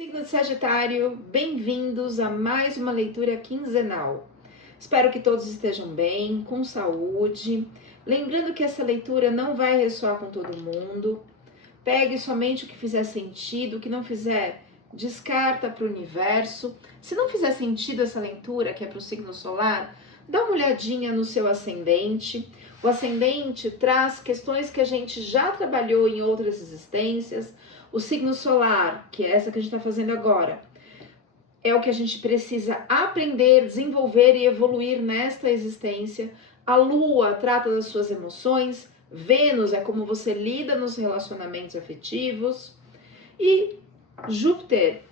Signo de Sagitário, bem-vindos a mais uma leitura quinzenal. Espero que todos estejam bem, com saúde. Lembrando que essa leitura não vai ressoar com todo mundo. Pegue somente o que fizer sentido, o que não fizer, descarta para o universo. Se não fizer sentido essa leitura, que é para o signo solar, dá uma olhadinha no seu ascendente. O ascendente traz questões que a gente já trabalhou em outras existências. O signo solar, que é essa que a gente está fazendo agora, é o que a gente precisa aprender, desenvolver e evoluir nesta existência. A Lua trata das suas emoções, Vênus é como você lida nos relacionamentos afetivos e Júpiter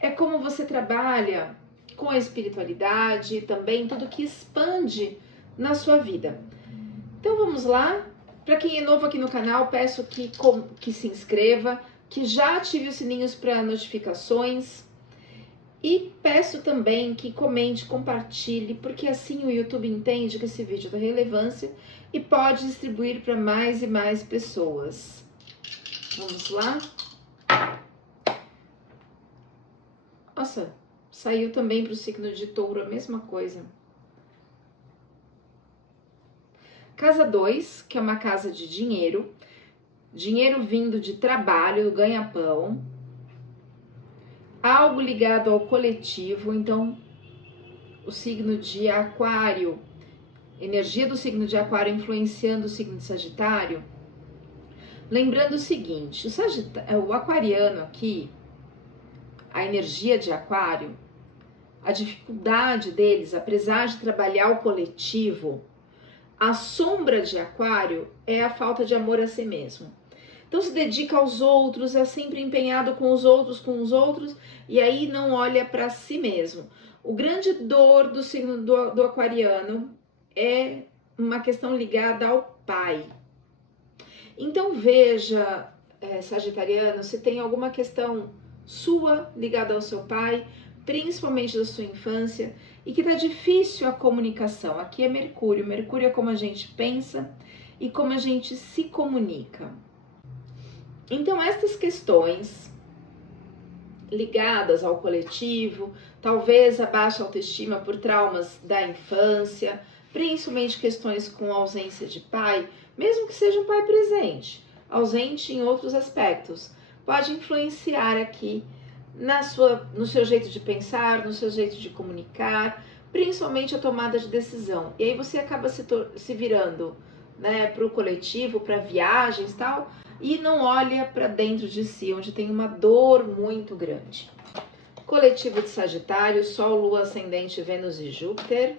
é como você trabalha com a espiritualidade, também tudo que expande na sua vida. Então vamos lá. Para quem é novo aqui no canal, peço que se inscreva, que já ative os sininhos para notificações e peço também que comente, compartilhe, porque assim o YouTube entende que esse vídeo tem relevância e pode distribuir para mais e mais pessoas. Vamos lá? Nossa, saiu também para o signo de Touro a mesma coisa. Casa 2, que é uma casa de dinheiro. Dinheiro vindo de trabalho, do ganha-pão, algo ligado ao coletivo. Então, o signo de Aquário, energia do signo de Aquário influenciando o signo de Sagitário. Lembrando o seguinte, o aquariano aqui, a energia de Aquário, a dificuldade deles, apesar de trabalhar o coletivo, a sombra de Aquário é a falta de amor a si mesmo. Então se dedica aos outros, é sempre empenhado com os outros, e aí não olha para si mesmo. O grande dor do signo do aquariano é uma questão ligada ao pai. Então veja, sagitariano, se tem alguma questão sua ligada ao seu pai, principalmente da sua infância, e que tá difícil a comunicação. Aqui é Mercúrio. Mercúrio é como a gente pensa e como a gente se comunica. Então, estas questões ligadas ao coletivo, talvez a baixa autoestima por traumas da infância, principalmente questões com ausência de pai, mesmo que seja um pai presente, ausente em outros aspectos, pode influenciar aqui no seu jeito de pensar, no seu jeito de comunicar, principalmente a tomada de decisão. E aí você acaba se virando, né, para o coletivo, para viagens e tal, e não olha para dentro de si, onde tem uma dor muito grande. Coletivo de Sagitário, Sol, Lua, Ascendente, Vênus e Júpiter.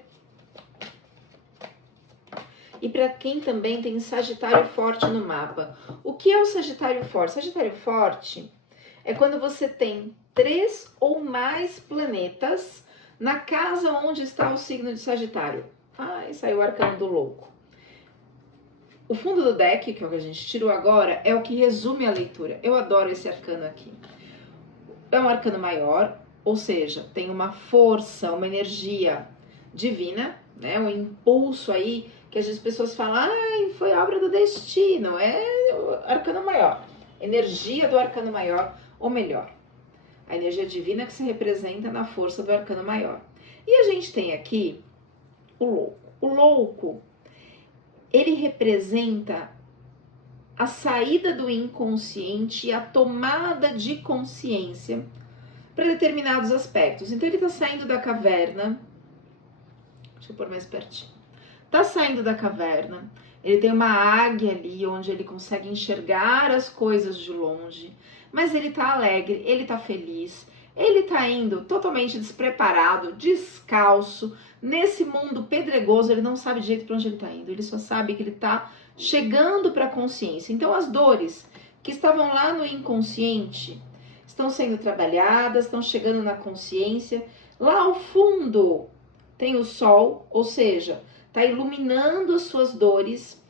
E para quem também tem Sagitário forte no mapa. O que é o Sagitário forte? Sagitário forte é quando você tem 3 ou mais planetas na casa onde está o signo de Sagitário. Ai, saiu o arcano do louco. O fundo do deck, que é o que a gente tirou agora, é o que resume a leitura. Eu adoro esse arcano aqui. É um arcano maior, ou seja, tem uma força, uma energia divina, né? Um impulso aí que as pessoas falam, ai, foi obra do destino. É o arcano maior, energia do arcano maior, ou melhor, a energia divina que se representa na força do arcano maior. E a gente tem aqui o louco. O louco, ele representa a saída do inconsciente e a tomada de consciência para determinados aspectos. Então ele está saindo da caverna, deixa eu pôr mais pertinho, está saindo da caverna, ele tem uma águia ali onde ele consegue enxergar as coisas de longe, mas ele está alegre, ele está feliz, ele está indo totalmente despreparado, descalço, nesse mundo pedregoso, ele não sabe de jeito para onde ele está indo, ele só sabe que ele está chegando para a consciência. Então as dores que estavam lá no inconsciente estão sendo trabalhadas, estão chegando na consciência. Lá ao fundo tem o sol, ou seja, está iluminando as suas dores.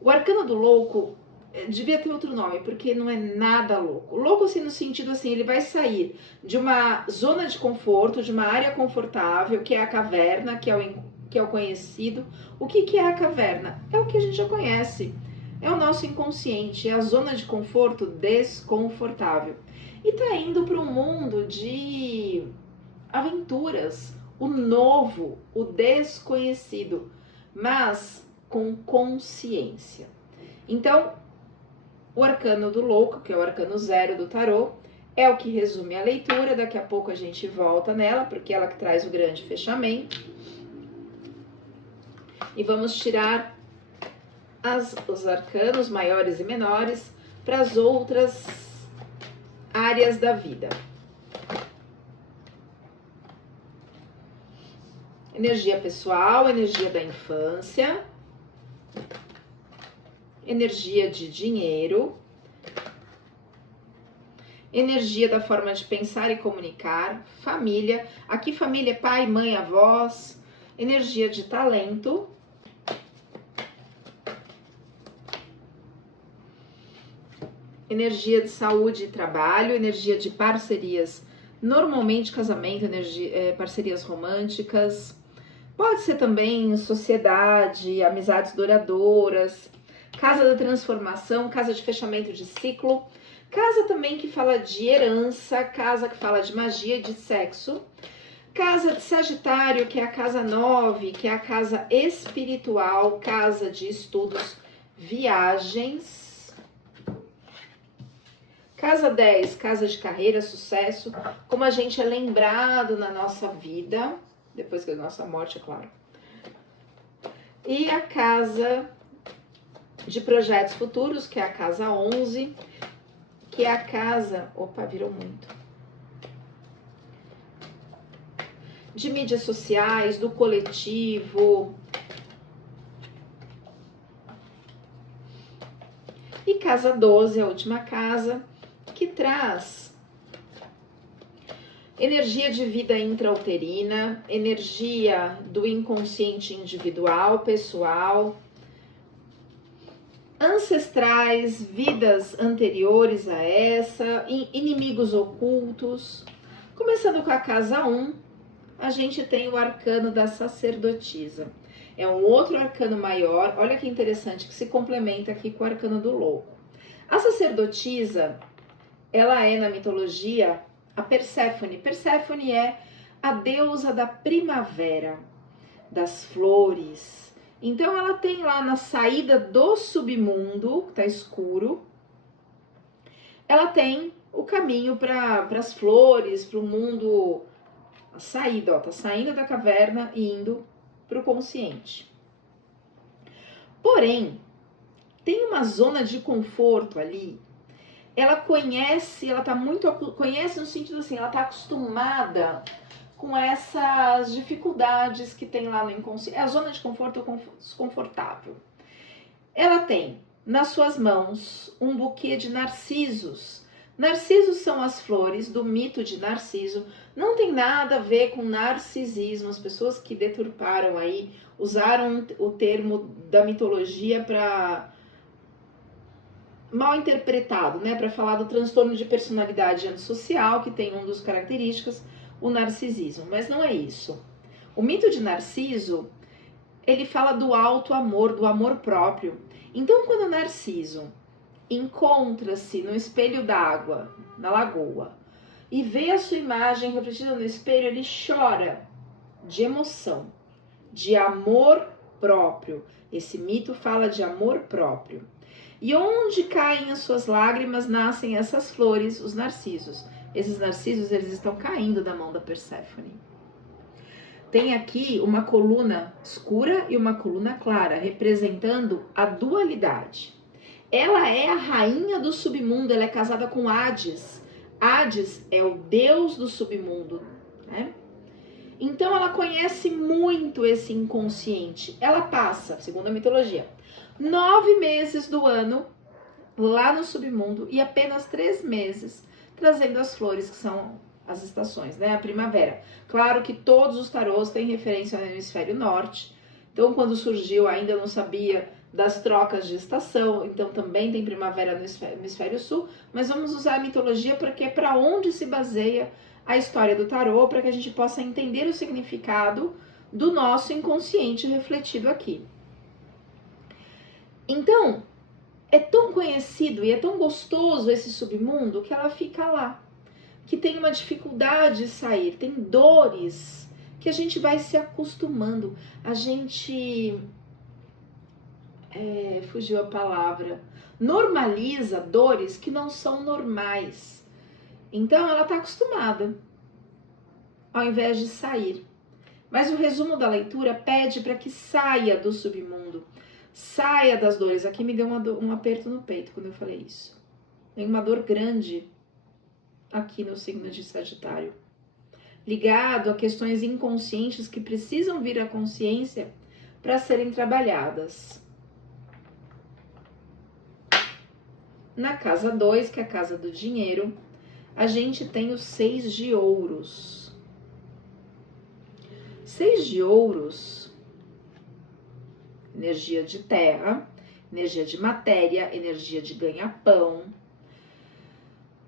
O arcano do louco devia ter outro nome, porque não é nada louco. Louco assim no sentido assim, ele vai sair de uma zona de conforto, de uma área confortável, que é a caverna, que é o conhecido. O que é a caverna? É o que a gente já conhece. É o nosso inconsciente, é a zona de conforto desconfortável. E tá indo para um mundo de aventuras, o novo, o desconhecido, mas com consciência. Então, o arcano do louco, que é o arcano 0 do tarô, é o que resume a leitura. Daqui a pouco a gente volta nela, porque ela que traz o grande fechamento. E vamos tirar os arcanos maiores e menores para as outras áreas da vida. Energia pessoal, energia da infância, energia de dinheiro, energia da forma de pensar e comunicar, família, aqui família é pai, mãe, avós, energia de talento, energia de saúde e trabalho, energia de parcerias, normalmente casamento, parcerias românticas, pode ser também sociedade, amizades duradouras, casa da transformação, casa de fechamento de ciclo, casa também que fala de herança, casa que fala de magia e de sexo, casa de Sagitário, que é a casa 9, que é a casa espiritual, casa de estudos, viagens, casa 10, casa de carreira, sucesso, como a gente é lembrado na nossa vida, depois da nossa morte, é claro. E a casa de projetos futuros, que é a casa 11, que é a casa... Opa, virou muito. De mídias sociais, do coletivo. E casa 12, a última casa, que traz energia de vida intrauterina, energia do inconsciente individual, pessoal, ancestrais, vidas anteriores a essa, inimigos ocultos. Começando com a casa 1, a gente tem o arcano da sacerdotisa. É um outro arcano maior, olha que interessante, que se complementa aqui com o arcano do louco. A sacerdotisa, ela é na mitologia a Perséfone. Perséfone é a deusa da primavera, das flores. Então ela tem lá na saída do submundo, que tá escuro, ela tem o caminho para as flores, para o mundo, a saída, ó, tá saindo da caverna e indo para o consciente. Porém, tem uma zona de conforto ali. Ela conhece, ela tá muito, conhece no sentido assim, ela tá acostumada com essas dificuldades que tem lá no inconsciente. É a zona de conforto desconfortável. Ela tem nas suas mãos um buquê de narcisos. Narcisos são as flores do mito de Narciso. Não tem nada a ver com narcisismo. As pessoas que deturparam aí, usaram o termo da mitologia para mal interpretado, né, para falar do transtorno de personalidade antissocial, que tem um dos características, o narcisismo, mas não é isso. O mito de Narciso, ele fala do alto amor, do amor próprio. Então, quando Narciso encontra-se no espelho d'água, na lagoa, e vê a sua imagem refletida no espelho, ele chora de emoção, de amor próprio. Esse mito fala de amor próprio. E onde caem as suas lágrimas, nascem essas flores, os narcisos. Esses narcisos, eles estão caindo da mão da Perséfone. Tem aqui uma coluna escura e uma coluna clara, representando a dualidade. Ela é a rainha do submundo, ela é casada com Hades. Hades é o deus do submundo, né? Então ela conhece muito esse inconsciente. Ela passa, segundo a mitologia, 9 meses do ano lá no submundo e apenas 3 meses trazendo as flores, que são as estações, né? A primavera. Claro que todos os tarôs têm referência ao hemisfério norte. Então, quando surgiu, ainda não sabia das trocas de estação. Então, também tem primavera no hemisfério sul. Mas vamos usar a mitologia porque é para onde se baseia a história do tarô, para que a gente possa entender o significado do nosso inconsciente refletido aqui. Então, é tão conhecido e é tão gostoso esse submundo que ela fica lá, que tem uma dificuldade de sair, tem dores que a gente vai se acostumando, a gente, fugiu a palavra, normaliza dores que não são normais. Então ela está acostumada, ao invés de sair. Mas o resumo da leitura pede para que saia do submundo, saia das dores. Aqui me deu um aperto no peito quando eu falei isso. Tem uma dor grande aqui no signo de Sagitário, ligado a questões inconscientes que precisam vir à consciência para serem trabalhadas. Na casa 2, que é a casa do dinheiro, a gente tem o 6 de ouros. 6 de ouros, energia de terra, energia de matéria, energia de ganha-pão.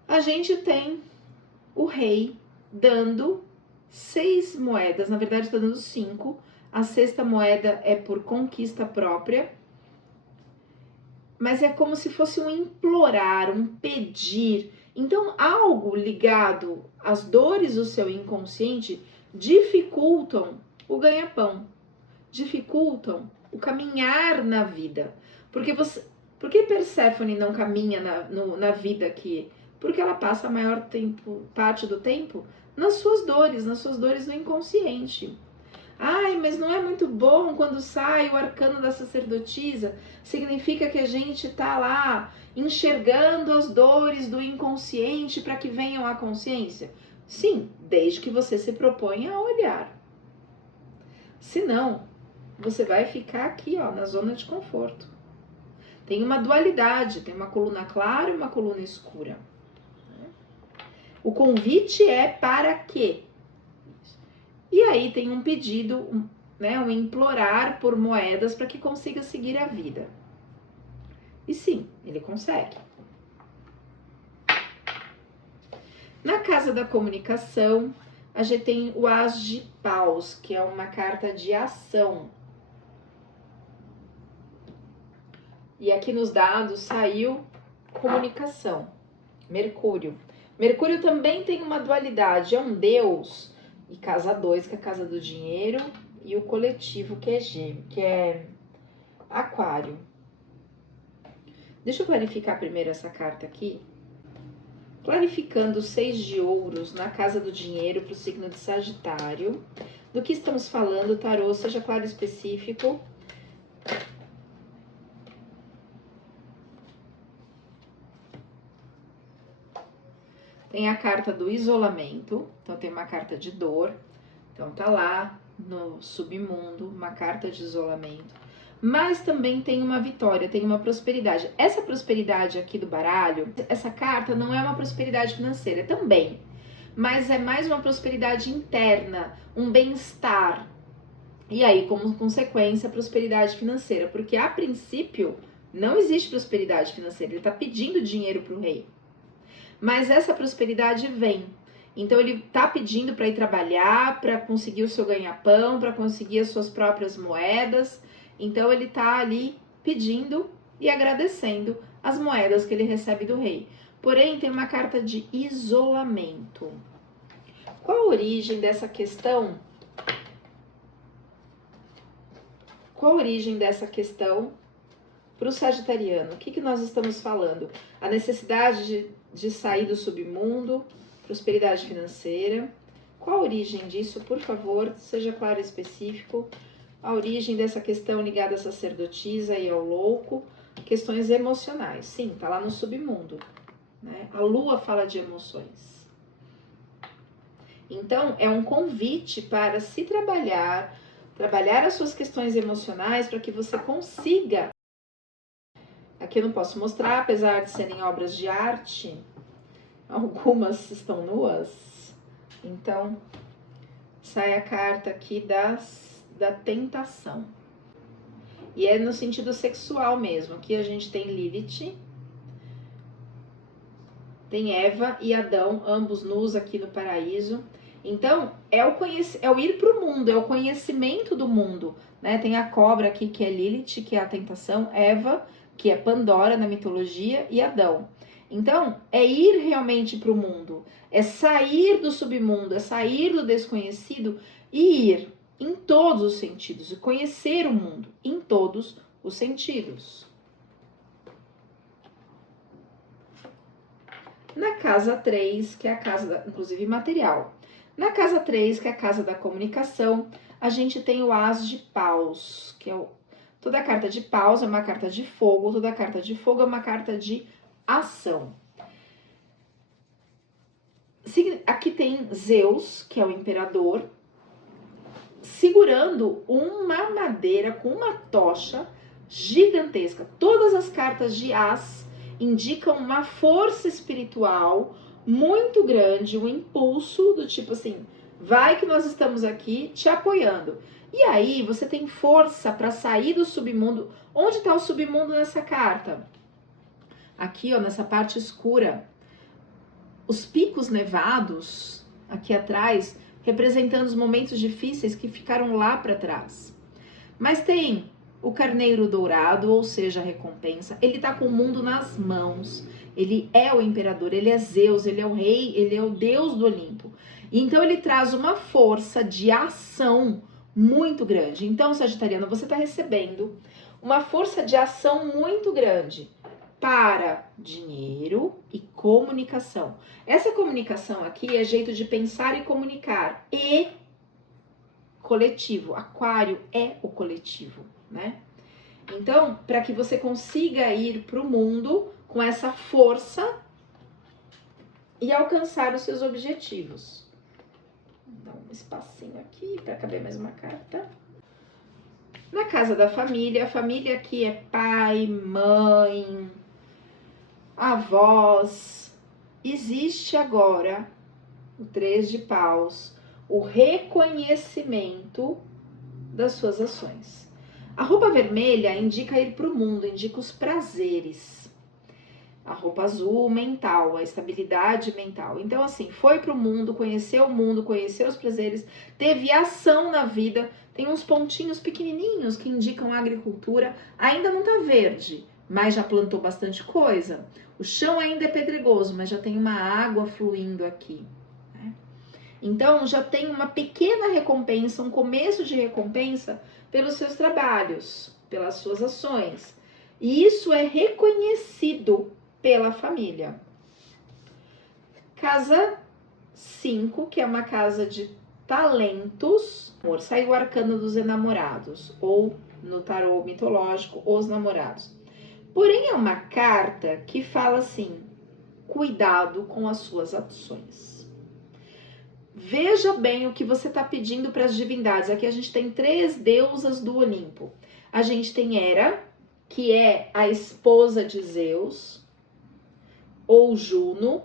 A gente tem o rei dando 6 moedas, na verdade está dando 5. A sexta moeda é por conquista própria, mas é como se fosse um implorar, um pedir. Então, algo ligado às dores do seu inconsciente dificultam o ganha-pão, dificultam o caminhar na vida. Por que Perséfone não caminha na vida aqui? Porque ela passa a maior parte do tempo nas suas dores do inconsciente. Ai, mas não é muito bom quando sai o arcano da sacerdotisa? Significa que a gente tá lá enxergando as dores do inconsciente para que venham à consciência? Sim, desde que você se proponha a olhar. Senão, você vai ficar aqui, ó, na zona de conforto. Tem uma dualidade, tem uma coluna clara e uma coluna escura. O convite é para quê? E aí tem um pedido, né, um implorar por moedas para que consiga seguir a vida. E sim, ele consegue. Na casa da comunicação, a gente tem o As de Paus, que é uma carta de ação. E aqui nos dados saiu comunicação, Mercúrio. Mercúrio também tem uma dualidade, é um deus. E casa 2, que é a casa do dinheiro, e o coletivo, que é Aquário. Deixa eu clarificar primeiro essa carta aqui. Clarificando 6 de ouros na casa do dinheiro para o signo de Sagitário. Do que estamos falando, tarô, seja claro e específico. Tem a carta do isolamento, então tem uma carta de dor, então tá lá no submundo, uma carta de isolamento, mas também tem uma vitória, tem uma prosperidade. Essa prosperidade aqui do baralho, essa carta não é uma prosperidade financeira também, mas é mais uma prosperidade interna, um bem-estar, e aí como consequência prosperidade financeira, porque a princípio não existe prosperidade financeira, ele tá pedindo dinheiro pro rei. Mas essa prosperidade vem. Então ele tá pedindo para ir trabalhar, para conseguir o seu ganha-pão, para conseguir as suas próprias moedas. Então ele tá ali pedindo e agradecendo as moedas que ele recebe do rei. Porém, tem uma carta de isolamento. Qual a origem dessa questão? Qual a origem dessa questão para o sagitariano? O que nós estamos falando? A necessidade de sair do submundo, prosperidade financeira. Qual a origem disso? Por favor, seja claro e específico. A origem dessa questão ligada à sacerdotisa e ao louco, questões emocionais. Sim, tá lá no submundo, né? A lua fala de emoções. Então, é um convite para se trabalhar as suas questões emocionais para que você consiga. Aqui eu não posso mostrar, apesar de serem obras de arte, algumas estão nuas. Então, sai a carta aqui da tentação. E é no sentido sexual mesmo. Aqui a gente tem Lilith, tem Eva e Adão, ambos nus aqui no paraíso. Então, é o ir para o mundo, é o conhecimento do mundo, né? Tem a cobra aqui que é Lilith, que é a tentação, Eva, que é Pandora na mitologia, e Adão. Então, é ir realmente para o mundo, é sair do submundo, é sair do desconhecido e ir em todos os sentidos, e conhecer o mundo em todos os sentidos. Na casa 3, que é a casa, inclusive material. Na casa 3, que é a casa da comunicação, a gente tem o As de Paus, que é toda carta de Paus é uma carta de fogo, toda carta de fogo é uma carta de ação. Aqui tem Zeus, que é o imperador, segurando uma madeira com uma tocha gigantesca. Todas as cartas de As indicam uma força espiritual muito grande, um impulso do tipo assim, vai que nós estamos aqui te apoiando. E aí você tem força para sair do submundo. Onde está o submundo nessa carta? Aqui, ó, nessa parte escura. Os picos nevados, aqui atrás, representando os momentos difíceis que ficaram lá para trás. Mas tem o carneiro dourado, ou seja, a recompensa. Ele está com o mundo nas mãos. Ele é o imperador, ele é Zeus, ele é o rei, ele é o deus do Olimpo. Então ele traz uma força de ação muito grande. Então, Sagitariano, você está recebendo uma força de ação muito grande para dinheiro e comunicação. Essa comunicação aqui é jeito de pensar e comunicar. E coletivo. Aquário é o coletivo, né? Então, para que você consiga ir para o mundo com essa força e alcançar os seus objetivos. Vou dar um espacinho aqui para caber mais uma carta. Na casa da família, a família aqui é pai, mãe, avós. Existe agora o 3 de paus, o reconhecimento das suas ações. A roupa vermelha indica ir para o mundo, indica os prazeres. A roupa azul, mental, a estabilidade mental. Então, assim, foi para o mundo, conheceu os prazeres, teve ação na vida. Tem uns pontinhos pequenininhos que indicam a agricultura. Ainda não tá verde, mas já plantou bastante coisa. O chão ainda é pedregoso, mas já tem uma água fluindo aqui. Então, já tem uma pequena recompensa, um começo de recompensa pelos seus trabalhos, pelas suas ações. E isso é reconhecido pela família. Casa 5, que é uma casa de talentos. Saiu o arcano dos enamorados, ou no tarô mitológico, os namorados. Porém, é uma carta que fala assim, cuidado com as suas ações. Veja bem o que você está pedindo para as divindades. Aqui a gente tem 3 deusas do Olimpo. A gente tem Hera, que é a esposa de Zeus, ou Juno,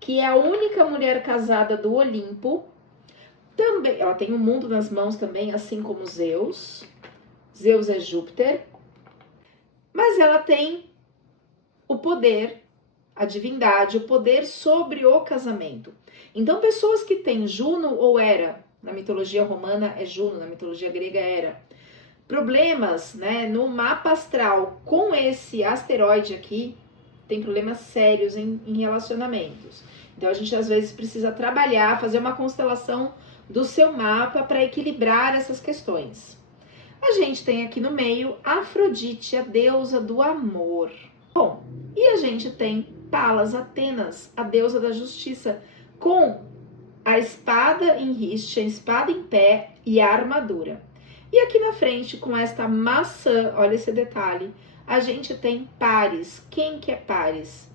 que é a única mulher casada do Olimpo. Também, ela tem o mundo nas mãos também, assim como Zeus. Zeus é Júpiter. Mas ela tem o poder, a divindade, o poder sobre o casamento. Então, pessoas que têm Juno ou Hera, na mitologia romana é Juno, na mitologia grega é Hera, problemas, né, no mapa astral com esse asteroide aqui, tem problemas sérios em relacionamentos. Então, a gente às vezes precisa trabalhar, fazer uma constelação do seu mapa para equilibrar essas questões. A gente tem aqui no meio Afrodite, a deusa do amor. Bom, e a gente tem Palas Atenas, a deusa da justiça, com a espada em riste, a espada em pé e a armadura. E aqui na frente, com esta maçã, olha esse detalhe, a gente tem Paris. Quem que é Paris?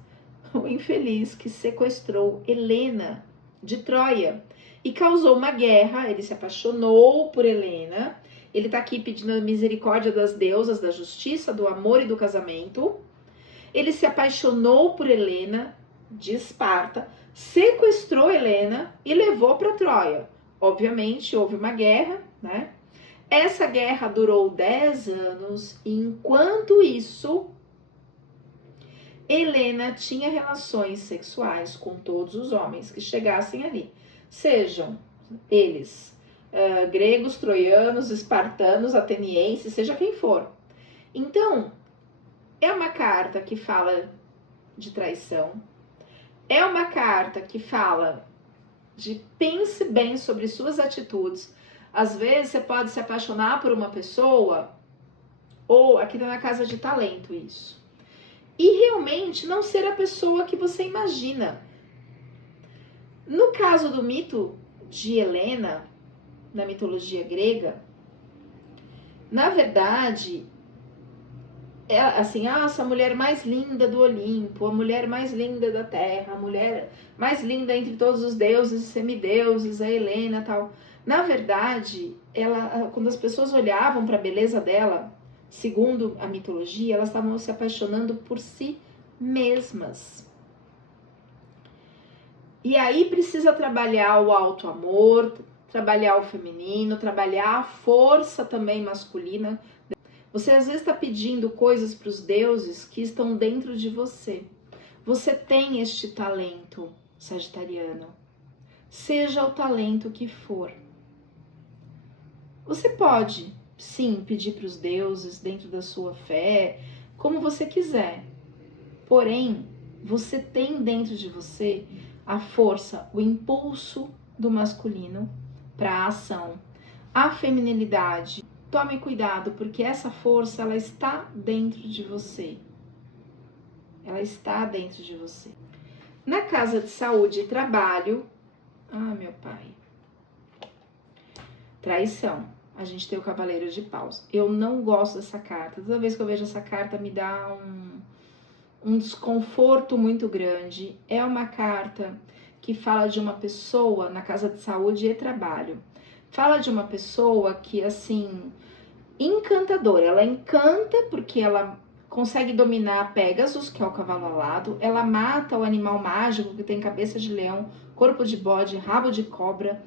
O infeliz que sequestrou Helena de Troia e causou uma guerra. Ele se apaixonou por Helena. Ele está aqui pedindo a misericórdia das deusas, da justiça, do amor e do casamento. Ele se apaixonou por Helena de Esparta, sequestrou Helena e levou para Troia. Obviamente, houve uma guerra, né? Essa guerra durou 10 anos e, enquanto isso, Helena tinha relações sexuais com todos os homens que chegassem ali. Sejam eles gregos, troianos, espartanos, atenienses, seja quem for. Então, É uma carta que fala de traição. É uma carta que fala de pense bem sobre suas atitudes. Às vezes você pode se apaixonar por uma pessoa, ou aqui tá na casa de talento isso, e realmente não ser a pessoa que você imagina. No caso do mito de Helena, na mitologia grega, na verdade, é assim, essa mulher mais linda do Olimpo, a mulher mais linda da Terra, a mulher mais linda entre todos os deuses e semideuses, a Helena, tal. Na verdade, ela, quando as pessoas olhavam para a beleza dela, segundo a mitologia, elas estavam se apaixonando por si mesmas. E aí precisa trabalhar o alto amor, trabalhar o feminino, trabalhar a força também masculina. Você às vezes está pedindo coisas para os deuses que estão dentro de você. Você tem este talento, sagitariano. Seja o talento que for. Você pode, sim, pedir para os deuses dentro da sua fé, como você quiser. Porém, você tem dentro de você a força, o impulso do masculino para a ação, a feminilidade. Tome cuidado, porque essa força, ela está dentro de você. Ela está dentro de você. Na casa de saúde e trabalho, meu pai, traição. A gente tem o Cavaleiro de Paus. Eu não gosto dessa carta. Toda vez que eu vejo essa carta, me dá um desconforto muito grande. É uma carta que fala de uma pessoa na casa de saúde e trabalho. Fala de uma pessoa que, assim, encantadora. Ela encanta porque ela consegue dominar Pegasus, que é o cavalo alado. Ela mata o animal mágico que tem cabeça de leão, corpo de bode, rabo de cobra.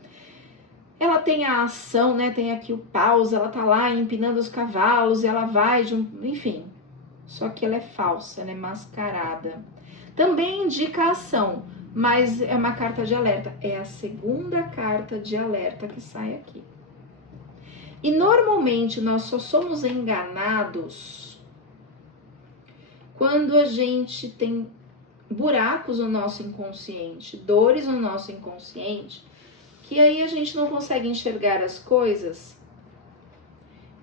Ela tem a ação, né? Tem aqui o paus, ela tá lá empinando os cavalos, e ela vai de um... Enfim, só que ela é falsa, ela é mascarada. Também indica a ação, mas é uma carta de alerta. É a segunda carta de alerta que sai aqui. E normalmente nós só somos enganados quando a gente tem buracos no nosso inconsciente, dores no nosso inconsciente, que aí a gente não consegue enxergar as coisas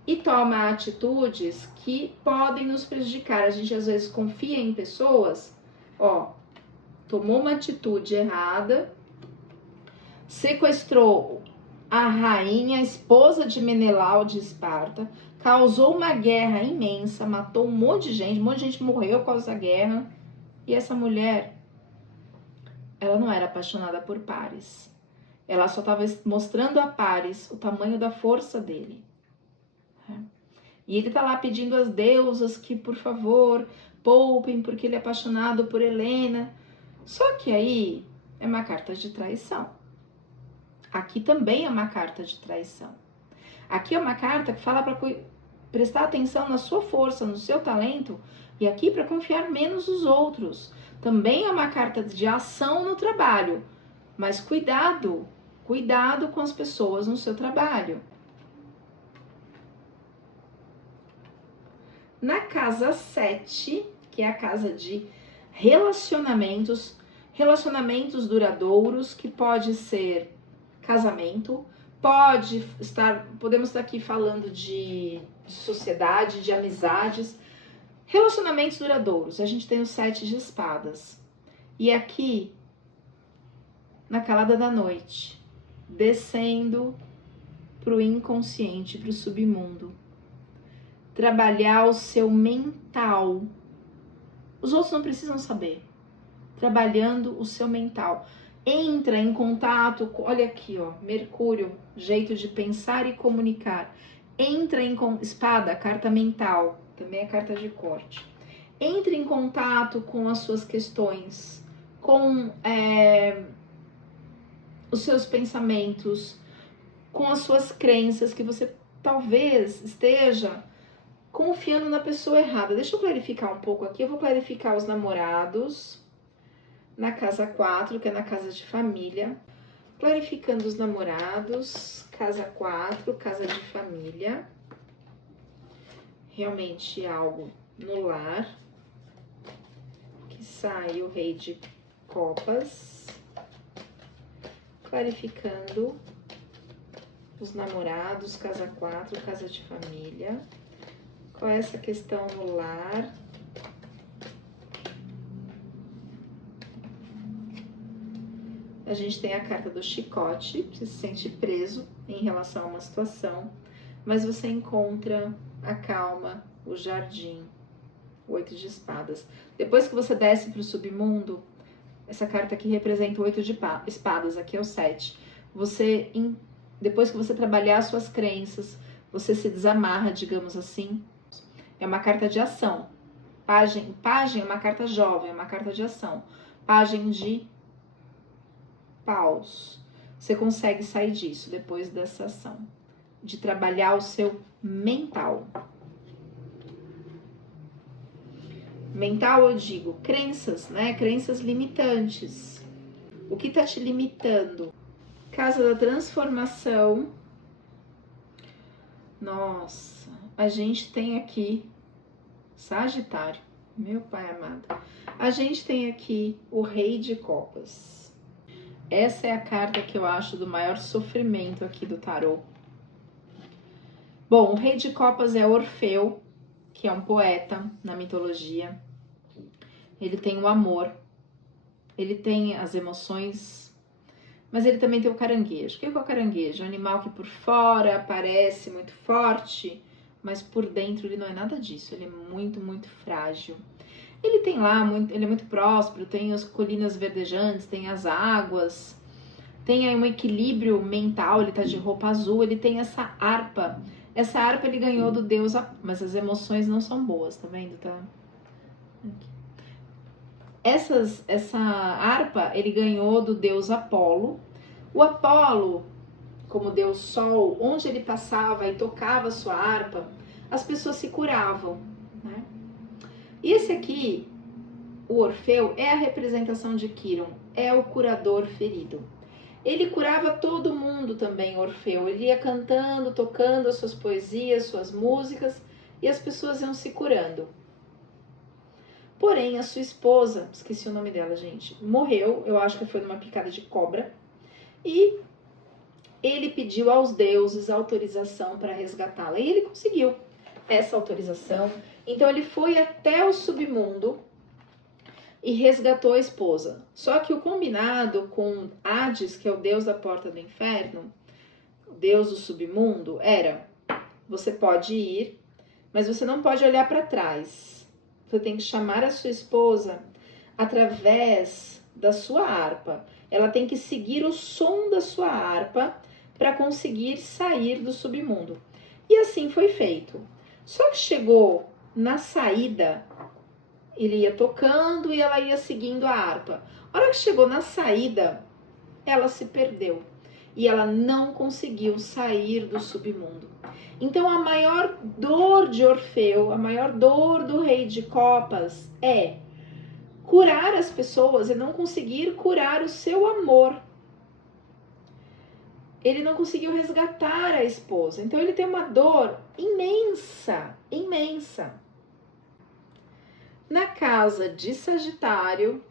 e toma atitudes que podem nos prejudicar. A gente às vezes confia em pessoas, tomou uma atitude errada, sequestrou a rainha, a esposa de Menelau de Esparta, causou uma guerra imensa, matou um monte de gente morreu por causa da guerra, e essa mulher, ela não era apaixonada por Paris. Ela só estava mostrando a Paris o tamanho da força dele. E ele tá lá pedindo às deusas que, por favor, poupem, porque ele é apaixonado por Helena. Só que aí é uma carta de traição. Aqui também é uma carta de traição. Aqui é uma carta que fala para prestar atenção na sua força, no seu talento, e aqui para confiar menos nos outros. Também é uma carta de ação no trabalho, mas cuidado com as pessoas no seu trabalho. Na casa 7, que é a casa de relacionamentos duradouros, que pode ser casamento, podemos estar aqui falando de sociedade, de amizades, relacionamentos duradouros. A gente tem o 7 de espadas. E aqui, na calada da noite, descendo para o inconsciente, para o submundo. Trabalhar o seu mental. Os outros não precisam saber. Trabalhando o seu mental. Entra em contato, olha aqui, Mercúrio, jeito de pensar e comunicar. Entra em espada, carta mental, também é carta de corte. Entre em contato com as suas questões, com os seus pensamentos, com as suas crenças, que você talvez esteja confiando na pessoa errada. Deixa eu clarificar um pouco aqui. Eu vou clarificar os namorados na casa 4, que é na casa de família. Clarificando os namorados, casa 4, casa de família. Realmente algo no lar. que sai o Rei de Copas, clarificando os namorados, casa 4, casa de família. Qual é essa questão no lar? A gente tem a carta do chicote, você se sente preso em relação a uma situação, mas você encontra a calma, o jardim, o 8 de espadas. Depois que você desce para o submundo, essa carta aqui representa o 8 de espadas, aqui é o 7. Depois que você trabalhar as suas crenças, você se desamarra, digamos assim. É uma carta de ação. Pajem é uma carta jovem, é uma carta de ação. Pajem de paus. Você consegue sair disso depois dessa ação, de trabalhar o seu mental. Mental, eu digo, crenças, né? Crenças limitantes. O que tá te limitando? Casa da transformação. Nossa, a gente tem aqui Sagitário, meu pai amado. A gente tem aqui o Rei de Copas. Essa é a carta que eu acho do maior sofrimento aqui do tarô. Bom, o Rei de Copas é Orfeu, que é um poeta na mitologia. Ele tem o amor, ele tem as emoções, mas ele também tem o caranguejo. O que é o caranguejo? É um animal que por fora parece muito forte, mas por dentro ele não é nada disso, ele é muito, muito frágil. Ele tem lá, ele é muito próspero, tem as colinas verdejantes, tem as águas, tem aí um equilíbrio mental, ele tá de roupa azul, ele tem essa harpa. Essa harpa ele ganhou do deus, mas as emoções não são boas, tá vendo? Tá aqui. Essa harpa ele ganhou do deus Apolo. O Apolo, como deus Sol, onde ele passava e tocava a sua harpa, as pessoas se curavam, né? E esse aqui, o Orfeu, é a representação de Quiron, é o curador ferido. Ele curava todo mundo também, Orfeu. Ele ia cantando, tocando as suas poesias, suas músicas, e as pessoas iam se curando. Porém, a sua esposa, esqueci o nome dela, gente, morreu, eu acho que foi numa picada de cobra, e ele pediu aos deuses autorização para resgatá-la. E ele conseguiu essa autorização. Então ele foi até o submundo e resgatou a esposa. Só que o combinado com Hades, que é o deus da porta do inferno, o deus do submundo, era: você pode ir, mas você não pode olhar para trás. Você tem que chamar a sua esposa através da sua harpa. Ela tem que seguir o som da sua harpa para conseguir sair do submundo. E assim foi feito. Só que chegou na saída, ele ia tocando e ela ia seguindo a harpa. A hora que chegou na saída, ela se perdeu e ela não conseguiu sair do submundo. Então a maior dor de Orfeu, a maior dor do Rei de Copas é curar as pessoas e não conseguir curar o seu amor. Ele não conseguiu resgatar a esposa. Então ele tem uma dor imensa, imensa. Na casa de Sagitário,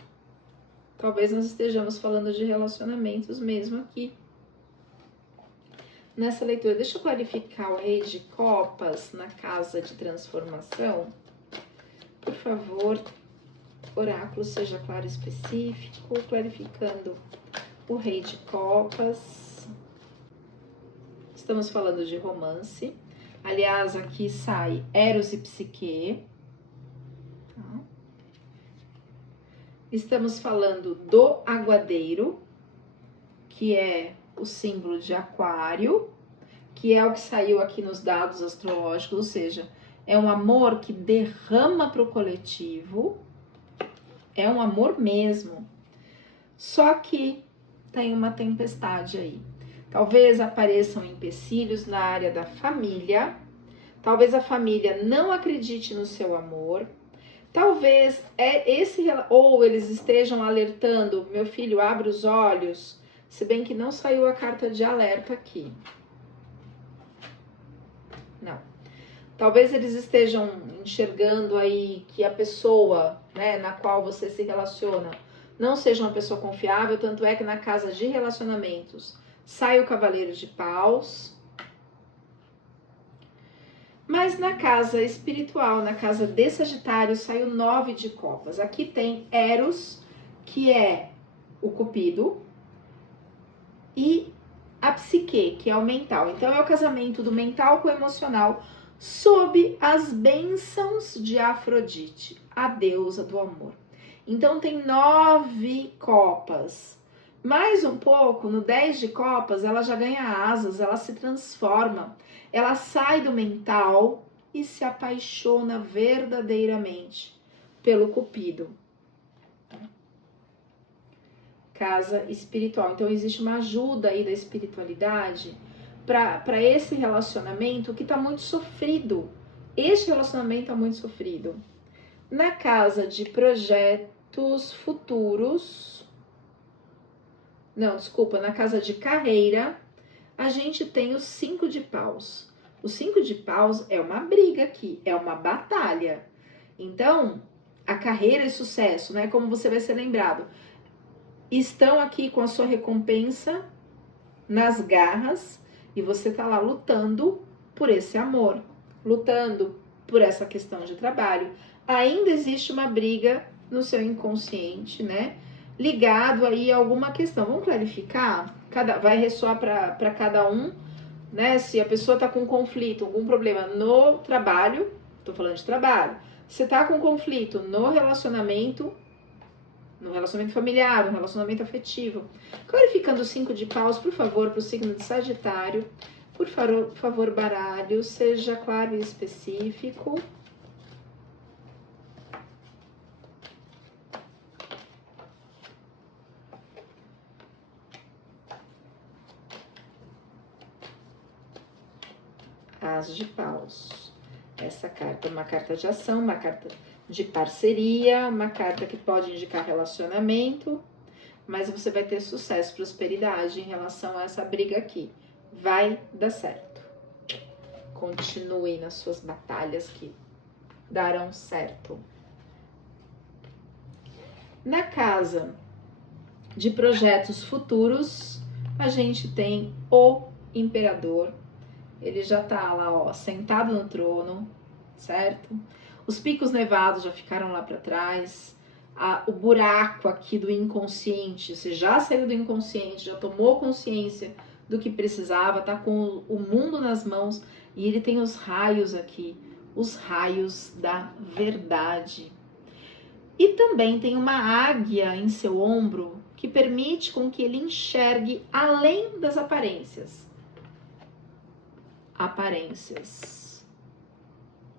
talvez nós estejamos falando de relacionamentos mesmo aqui. Nessa leitura, deixa eu clarificar o Rei de Copas na casa de transformação. Por favor, oráculo seja claro e específico, clarificando o Rei de Copas. Estamos falando de romance. Aliás, aqui sai Eros e Psique. Tá. Estamos falando do aguadeiro, que é o símbolo de Aquário, que é o que saiu aqui nos dados astrológicos, ou seja, é um amor que derrama para o coletivo, é um amor mesmo. Só que tem uma tempestade aí. Talvez apareçam empecilhos na área da família, talvez a família não acredite no seu amor, talvez ou eles estejam alertando: meu filho, abre os olhos, se bem que não saiu a carta de alerta aqui. Não. Talvez eles estejam enxergando aí que a pessoa, né, na qual você se relaciona não seja uma pessoa confiável, tanto é que na casa de relacionamentos sai o Cavaleiro de Paus. Mas na casa espiritual, na casa de Sagitário, sai o 9 de Copas. Aqui tem Eros, que é o Cupido, e a Psique, que é o mental. Então é o casamento do mental com o emocional, sob as bênçãos de Afrodite, a deusa do amor. Então tem 9 copas. Mais um pouco, no 10 de copas, ela já ganha asas, ela se transforma. Ela sai do mental e se apaixona verdadeiramente pelo Cupido. Casa espiritual. Então existe uma ajuda aí da espiritualidade para esse relacionamento que está muito sofrido. Este relacionamento está muito sofrido. Na casa de projetos futuros, não, desculpa, na casa de carreira, a gente tem o 5 de paus. O 5 de paus é uma briga aqui, é uma batalha. Então, a carreira e sucesso, né? Como você vai ser lembrado, estão aqui com a sua recompensa nas garras e você tá lá lutando por esse amor, lutando por essa questão de trabalho. Ainda existe uma briga no seu inconsciente, né? Ligado aí a alguma questão. Vamos clarificar? Vai ressoar para cada um, né? Se a pessoa tá com conflito, algum problema no trabalho, tô falando de trabalho. Se tá com conflito no relacionamento familiar, no relacionamento afetivo. Clarificando o 5 de paus, por favor, para o signo de Sagitário. Por favor, baralho, seja claro e específico. As de paus. Essa carta é uma carta de ação, uma carta de parceria, uma carta que pode indicar relacionamento, mas você vai ter sucesso, prosperidade em relação a essa briga aqui. Vai dar certo. Continue nas suas batalhas que darão certo. Na casa de projetos futuros, a gente tem o Imperador. Ele já tá lá, ó, sentado no trono, certo? Os picos nevados já ficaram lá para trás. O buraco aqui do inconsciente, você já saiu do inconsciente, já tomou consciência do que precisava, tá com o mundo nas mãos e ele tem os raios aqui, os raios da verdade. E também tem uma águia em seu ombro que permite com que ele enxergue além das aparências.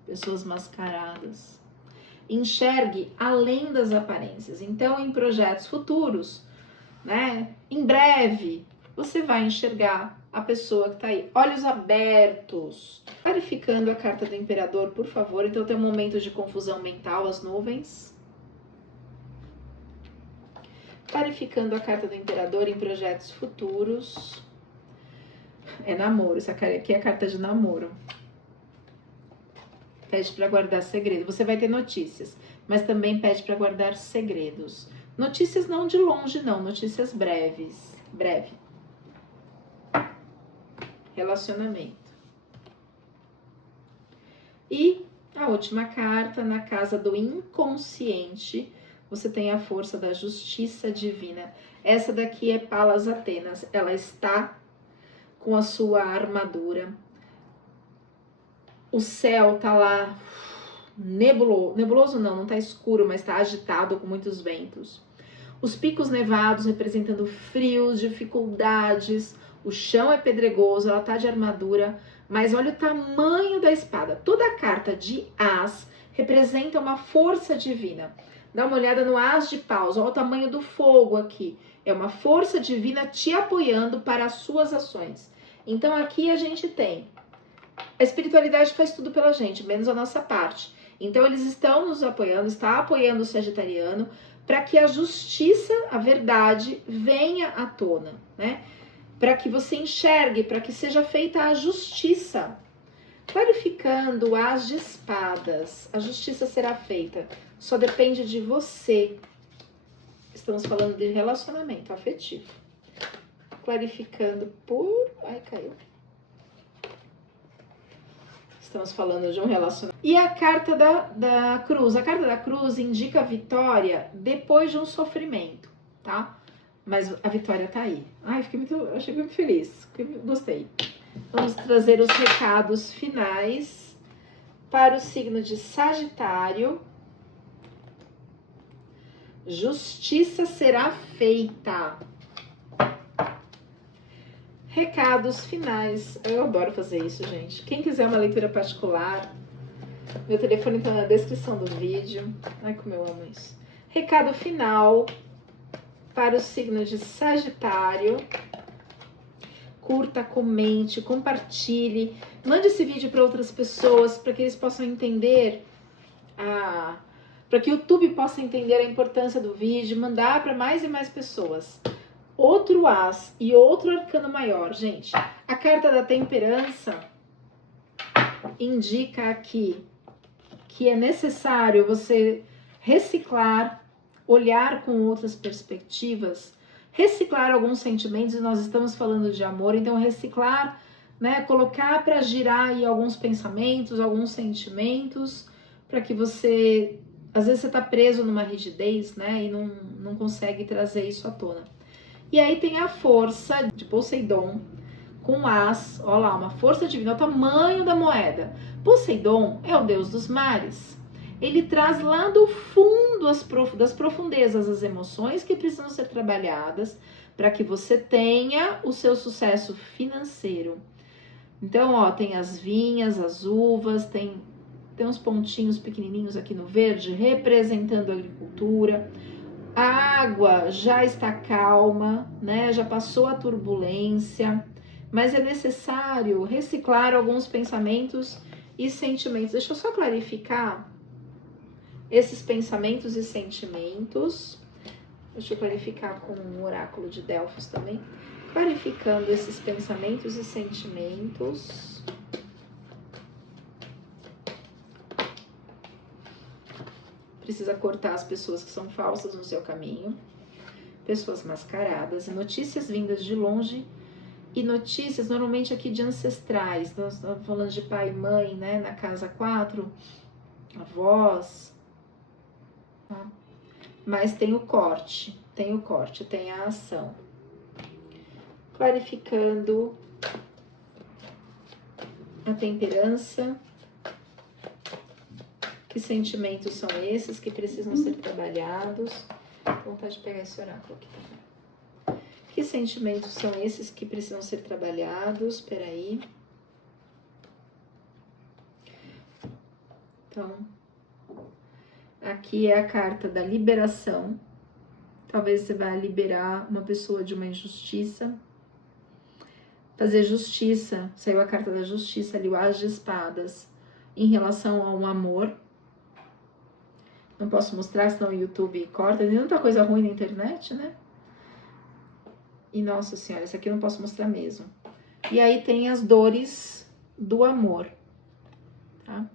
Pessoas mascaradas. Enxergue além das aparências. Então, em projetos futuros, né, em breve, você vai enxergar a pessoa que está aí. Olhos abertos. Clarificando a carta do Imperador, por favor. Então, tem um momento de confusão mental, as nuvens. Clarificando a carta do Imperador em projetos futuros. É namoro, essa aqui é a carta de namoro. Pede para guardar segredo. Você vai ter notícias, mas também pede para guardar segredos. Notícias não de longe, não. Notícias breves. Breve. Relacionamento. E a última carta, na casa do inconsciente, você tem a força da justiça divina. Essa daqui é Palas Atenas. Ela está com a sua armadura. O céu tá lá nebuloso não tá escuro, mas tá agitado com muitos ventos. Os picos nevados representando frios, dificuldades. O chão é pedregoso, ela tá de armadura, mas olha o tamanho da espada. Toda a carta de As representa uma força divina. Dá uma olhada no As de Paus, olha o tamanho do fogo aqui. É uma força divina te apoiando para as suas ações. Então aqui a gente tem, a espiritualidade faz tudo pela gente, menos a nossa parte. Então eles estão nos apoiando, está apoiando o sagitariano para que a justiça, a verdade venha à tona, né? Para que você enxergue, para que seja feita a justiça. Clarificando as de espadas, a justiça será feita. Só depende de você. Estamos falando de relacionamento afetivo. Clarificando por... Ai, caiu. Estamos falando de um relacionamento. E a carta da cruz. A carta da cruz indica a vitória depois de um sofrimento, tá? Mas a vitória tá aí. Ai, achei muito feliz. Gostei. Vamos trazer os recados finais para o signo de Sagitário. Justiça será feita. Recados finais. Eu adoro fazer isso, gente. Quem quiser uma leitura particular, meu telefone está na descrição do vídeo. Ai, como eu amo isso. Recado final para o signo de Sagitário. Curta, comente, compartilhe. Mande esse vídeo para outras pessoas, para que eles possam entender, para que o YouTube possa entender a importância do vídeo, mandar para mais e mais pessoas. Outro as e outro arcano maior, gente. A carta da temperança indica aqui que é necessário você reciclar, olhar com outras perspectivas, reciclar alguns sentimentos, e nós estamos falando de amor, então reciclar, né, colocar para girar aí alguns pensamentos, alguns sentimentos, para que você, às vezes você está preso numa rigidez, né, e não consegue trazer isso à tona. E aí tem a força de Poseidon com as, olha lá, uma força divina, o tamanho da moeda. Poseidon é o deus dos mares. Ele traz lá do fundo das profundezas as emoções que precisam ser trabalhadas para que você tenha o seu sucesso financeiro. Então, ó, tem as vinhas, as uvas, tem uns pontinhos pequenininhos aqui no verde representando a agricultura. A água já está calma, né? Já passou a turbulência, mas é necessário reciclar alguns pensamentos e sentimentos. Deixa eu só clarificar esses pensamentos e sentimentos. Deixa eu clarificar com o oráculo de Delfos também. Clarificando esses pensamentos e sentimentos. Precisa cortar as pessoas que são falsas no seu caminho, pessoas mascaradas, notícias vindas de longe e notícias normalmente aqui de ancestrais. Nós estamos falando de pai e mãe, né? Na casa 4, avós, tá? Mas tem o corte, tem a ação. Clarificando a temperança. Que sentimentos são esses que precisam ser trabalhados? Vou vontade de pegar esse oráculo aqui. Que sentimentos são esses que precisam ser trabalhados? Espera aí. Então, aqui é a carta da liberação. Talvez você vá liberar uma pessoa de uma injustiça. Fazer justiça. Saiu a carta da justiça ali, o As de Espadas. Em relação a um amor. Não posso mostrar, senão o YouTube corta. Tem tanta coisa ruim na internet, né? E, nossa senhora, isso aqui eu não posso mostrar mesmo. E aí tem as dores do amor, tá?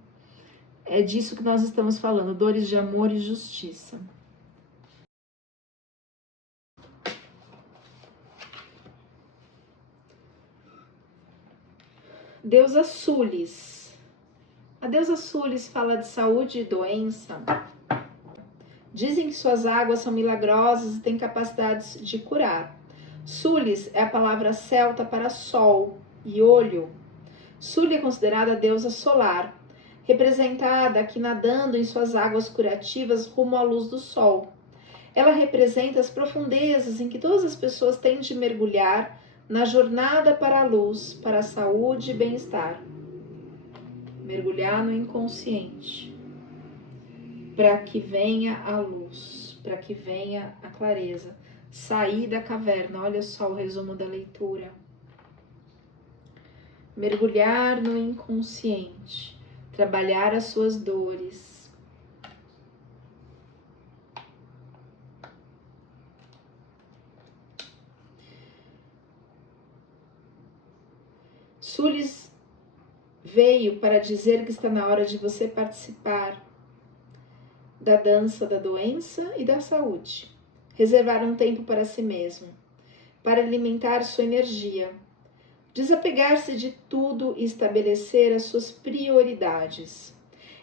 É disso que nós estamos falando, dores de amor e justiça. Deusa Sulis. A deusa Sulis fala de saúde e doença. Dizem que suas águas são milagrosas e têm capacidades de curar. Sulis é a palavra celta para sol e olho. Suli é considerada a deusa solar, representada aqui nadando em suas águas curativas rumo à luz do sol. Ela representa as profundezas em que todas as pessoas têm de mergulhar na jornada para a luz, para a saúde e bem-estar. Mergulhar no inconsciente, para que venha a luz, para que venha a clareza. Sair da caverna, olha só o resumo da leitura. Mergulhar no inconsciente, trabalhar as suas dores. Sulis veio para dizer que está na hora de você participar da dança da doença e da saúde. Reservar um tempo para si mesmo, para alimentar sua energia, desapegar-se de tudo e estabelecer as suas prioridades.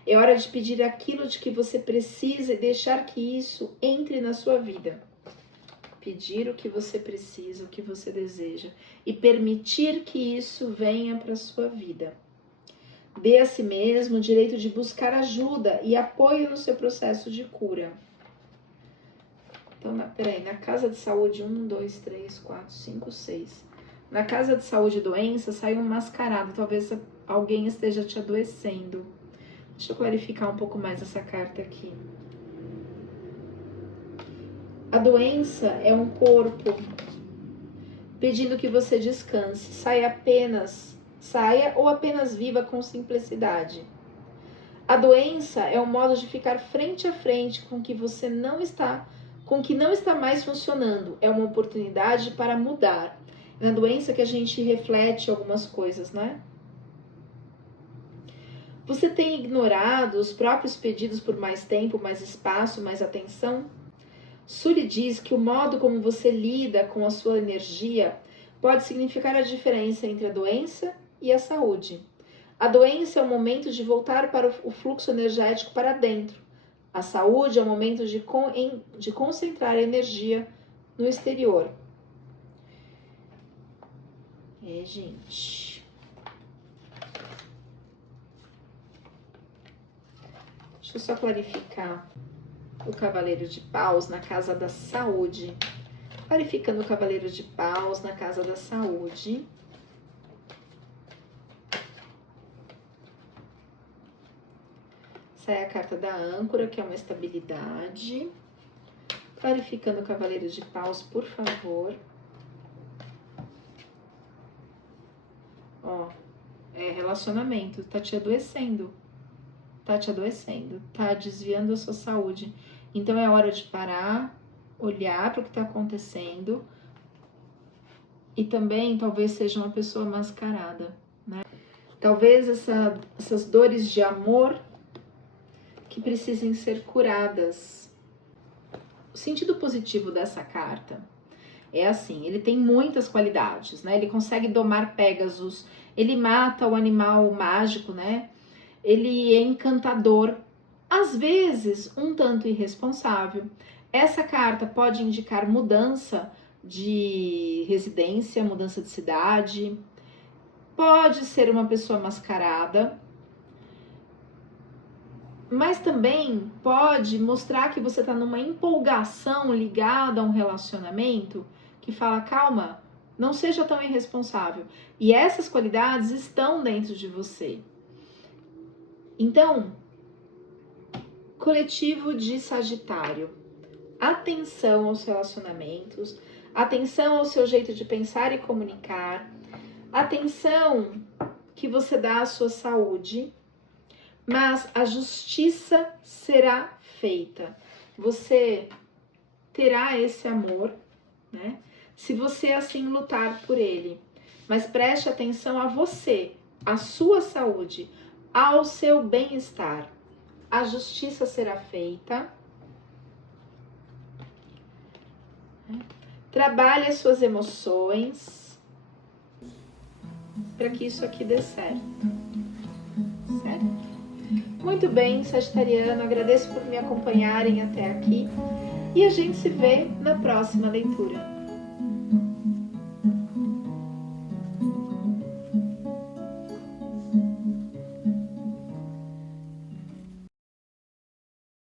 É hora de pedir aquilo de que você precisa e deixar que isso entre na sua vida. Pedir o que você precisa, o que você deseja e permitir que isso venha para a sua vida. Dê a si mesmo o direito de buscar ajuda e apoio no seu processo de cura. Então, na casa de saúde 1, 2, 3, 4, 5, 6. Na casa de saúde e doença saiu um mascarado, talvez alguém esteja te adoecendo. Deixa eu clarificar um pouco mais essa carta aqui. A doença é um corpo pedindo que você descanse, saia ou apenas viva com simplicidade. A doença é um modo de ficar frente a frente com que não está mais funcionando. É uma oportunidade para mudar. É na doença que a gente reflete algumas coisas, né? Você tem ignorado os próprios pedidos por mais tempo, mais espaço, mais atenção? Suri diz que o modo como você lida com a sua energia pode significar a diferença entre a doença e a saúde. A doença é o momento de voltar para o fluxo energético para dentro. A saúde é o momento de concentrar a energia no exterior. Gente. Deixa eu só clarificar o Cavaleiro de Paus na casa da saúde. Clarificando o Cavaleiro de Paus na casa da saúde. Sai a carta da âncora, que é uma estabilidade. Clarificando o Cavaleiro de Paus, por favor. Ó, é relacionamento, tá te adoecendo. Tá desviando a sua saúde. Então é hora de parar, olhar para o que está acontecendo. E também talvez seja uma pessoa mascarada, né? Talvez essas dores de amor que precisem ser curadas. O sentido positivo dessa carta é assim, ele tem muitas qualidades, né? Ele consegue domar Pégasus, ele mata o animal mágico, né? Ele é encantador, às vezes um tanto irresponsável. Essa carta pode indicar mudança de residência, mudança de cidade, pode ser uma pessoa mascarada, mas também pode mostrar que você está numa empolgação ligada a um relacionamento que fala, calma, não seja tão irresponsável. E essas qualidades estão dentro de você. Então, coletivo de Sagitário, atenção aos relacionamentos, atenção ao seu jeito de pensar e comunicar, atenção que você dá à sua saúde, mas a justiça será feita. Você terá esse amor, né? Se você assim lutar por ele. Mas preste atenção a você, à sua saúde, ao seu bem-estar. A justiça será feita. Trabalhe as suas emoções para que isso aqui dê certo. Certo? Muito bem, Sagitariano, agradeço por me acompanharem até aqui e a gente se vê na próxima leitura.